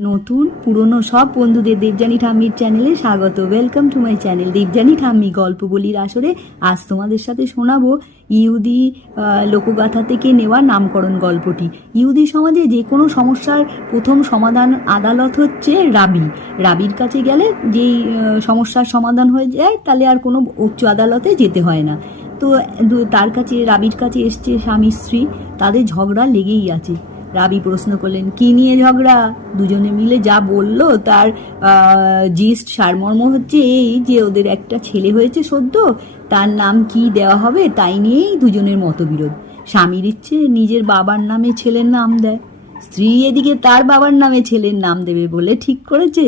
নতুন, পুরনো সব বন্ধুদের দেবজানি ঠাম্মির চ্যানেলে স্বাগত। Welcome to my channel Debjani ঠাম্মি গল্প বলির আসরে আজ তোমাদের সাথে শোনাবো ইহুদি লোকগাথা থেকে নেওয়া নামকরণ গল্পটি। ইহুদি সমাজে যে কোনো সমস্যার প্রথম সমাধান আদালত হচ্ছে রাবি। রাবির কাছে গেলে যেই সমস্যার সমাধান হয়ে যায়, তাহলে আর কোনো উচ্চ আদালতে যেতে হয় না। তো তার কাছে, রাবির কাছে এসছে স্বামী স্ত্রী। তাদের ঝগড়া লেগেই আছে। রাবি প্রশ্ন করলেন, কি নিয়ে ঝগড়া? দুজনে মিলে যা বলল তার জিস্ট সারমর্ম হচ্ছে এই যে ওদের একটা ছেলে হয়েছে সদ্য, তার নাম কি দেওয়া হবে তাই নিয়েই দুজনের মতবিরোধ। স্বামীর ইচ্ছে নিজের বাবার নামে ছেলের নাম দেয়। স্ত্রী এদিকে তার বাবার নামে ছেলের নাম দেবে বলে ঠিক করেছে।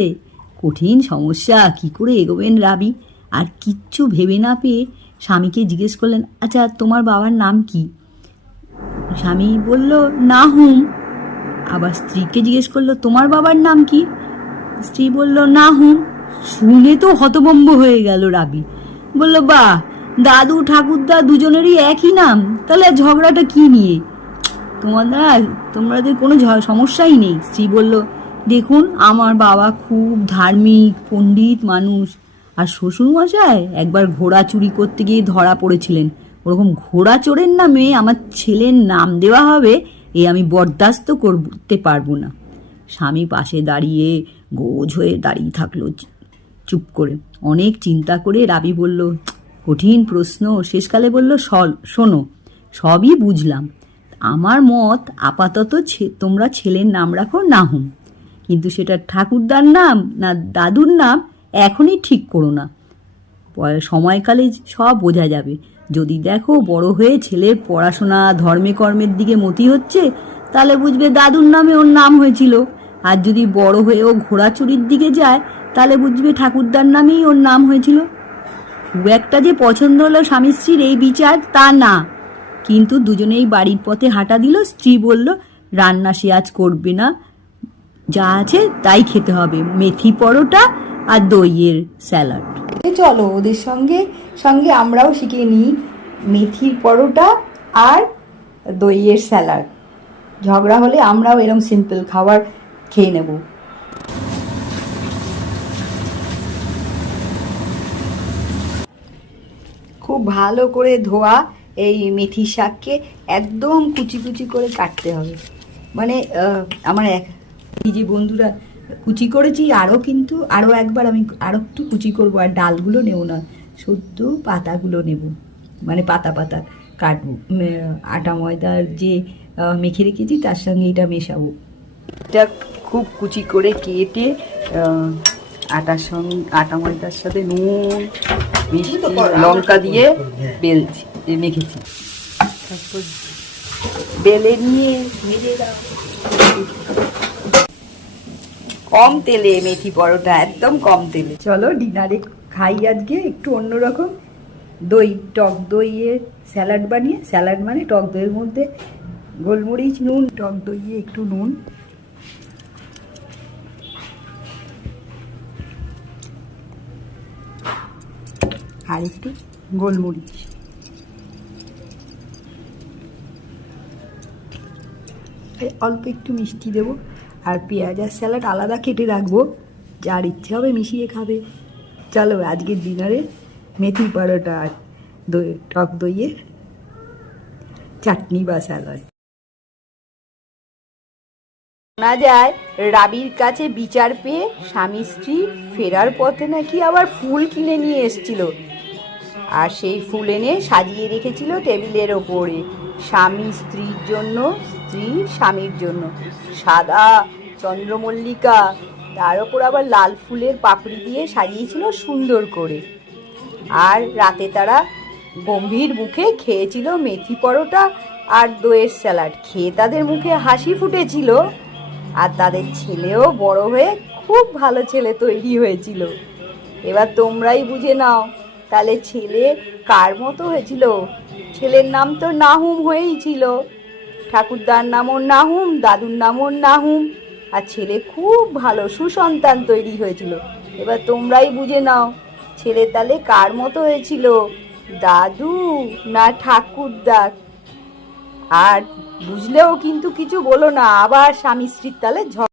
কঠিন সমস্যা, কি করে এগোবেন রাবি? আর কিচ্ছু ভেবে না পেয়ে স্বামীকে জিজ্ঞেস করলেন আচ্ছা তোমার বাবার নাম কি? স্বামী বলল, না হুম। আবার স্ত্রীকে জিজ্ঞেস করল, তোমার বাবার নাম কি? স্ত্রী বলল, না হুম। শুনে তো হতবম্ব হয়ে গেল রাবি। বলল, বাহ, দাদু, ঠাকুরদা দুজনেরই একই নাম। তাহলে ঝগড়াটা কি নিয়ে? তোমাদের তোমাদের কোনো সমস্যাই নেই। স্ত্রী বলল, দেখুন, আমার বাবা খুব ধার্মিক, পণ্ডিত মানুষ। আর শ্বশুরমশাই একবার ঘোড়া চুরি করতে গিয়ে ধরা পড়েছিলেন। ওরকম ঘোড়া চোরের নামে আমার ছেলের নাম দেওয়া হবে, এ আমি বরদাস্ত করতে পারব না। স্বামী পাশে দাঁড়িয়ে গোজ হয়ে দাঁড়িয়ে থাকল চুপ করে। অনেক চিন্তা করে রাবি বলল, কঠিন প্রশ্ন। শেষকালে বলল, সল, শোনো, সবই বুঝলাম। আমার মত আপাতত তোমরা ছেলের নাম রাখো নাহুম। কিন্তু সেটা ঠাকুরদার নাম না দাদুর নাম এখনই ঠিক করো না। সময়কালে সব বোঝা যাবে। যদি দেখো বড় হয়ে ছেলের পড়াশোনা, ধর্মে কর্মের দিকে মতি হচ্ছে, তাহলে বুঝবে দাদুর নামে ওর নাম হয়েছিল। আর যদি বড় হয়ে ও ঘোড়া চুরির দিকে যায়, তাহলে বুঝবে ঠাকুরদার নামেই ওর নাম হয়েছিল। খুব একটা যে পছন্দ হলো স্বামী স্ত্রীর এই বিচার, তা না। কিন্তু দুজনেই বাড়ির পথে হাঁটা দিল, স্ত্রী বলল, রান্না সে আজ করবে না। যা আছে তাই খেতে হবে। মেথি পরোটা আর দইয়ের স্যালাড। চলো ওদের সঙ্গে সঙ্গে আমরাও শিখে নিই মেথির পরোটা আর দইয়ের স্যালাড। ঝগড়া হলে আমরাও এরকম সিম্পল খাবার খেয়ে নেব। খুব ভালো করে ধোয়া এই মেথি শাককে একদম কুচি কুচি করে কাটতে হবে। মানে আমার এক যে বন্ধুরা কুচি করেছি আরও কিন্তু আরও একবার আমি আরও একটু কুচি করব। আর ডালগুলো নেব না শুদ্ধ পাতাগুলো নেব। মানে পাতা পাতা কাটবো। আটা ময়দার যে মেখে রেখেছি তার সঙ্গে এটা মেশাবো। এটা খুব কুচি করে কেটে আটার সঙ্গে আটা ময়দার সাথে নুন মিষ্টি লঙ্কা দিয়ে বেলছি এ মেখেছি। তারপর বেলে নিয়ে ভেজে দাও। কম তেলে মেথি পরোটা, একদম কম তেলে। চলো ডিনারে খাই আজকে, একটু অন্যরকম। দই, টক দইয়ের স্যালাড বানিয়ে, স্যালাড মানে টক দইয়ের মধ্যে গোলমরিচ, নুন, টক দইয়ে একটু নুন। আর একটু গোলমরিচ। অল্প একটু মিষ্টি দেবো। আর পেঁয়াজ আর স্যালাড আলাদা কেটে রাখব। যার ইচ্ছে হবে মিশিয়ে খাবে। চলো আজকের ডিনারে মেথি পরোটা আর দই, টক দইয়ে চাটনি বা স্যালাড। শোনা যায়, রাবির কাছে বিচার পেয়ে স্বামী স্ত্রী ফেরার পথে নাকি আবার ফুল কিনে নিয়ে এসছিল। আর সেই ফুল এনে সাজিয়ে রেখেছিল টেবিলের ওপরে। স্বামী স্ত্রীর জন্য, স্ত্রী স্বামীর জন্য। সাদা চন্দ্রমল্লিকা, তার ওপর আবার লাল ফুলের পাপড়ি দিয়ে সাজিয়েছিল সুন্দর করে। আর রাতে তারা গম্ভীর মুখে খেয়েছিল মেথি পরোটা আর দইয়ের স্যালাড। খেয়ে তাদের মুখে হাসি ফুটেছিল। আর তাদের ছেলেও বড় হয়ে খুব ভালো ছেলে তৈরি হয়েছিল। এবার তোমরাই বুঝে নাও তাহলে ছেলে কার মতো হয়েছিল? ছেলের নাম তো নাহুম হয়েই ছিল। ঠাকুরদার নামও নাহুম, দাদুর নামও নাহুম। আর ছেলে খুব ভালো সুসন্তান তৈরি হয়েছিল। এবার তোমরাই বুঝে নাও, ছেলে তাহলে কার মতো হয়েছিল? দাদু না ঠাকুরদার? আর বুঝলেও কিন্তু কিছু বলো না, আবার স্বামী স্ত্রীর তালে ঝগড়া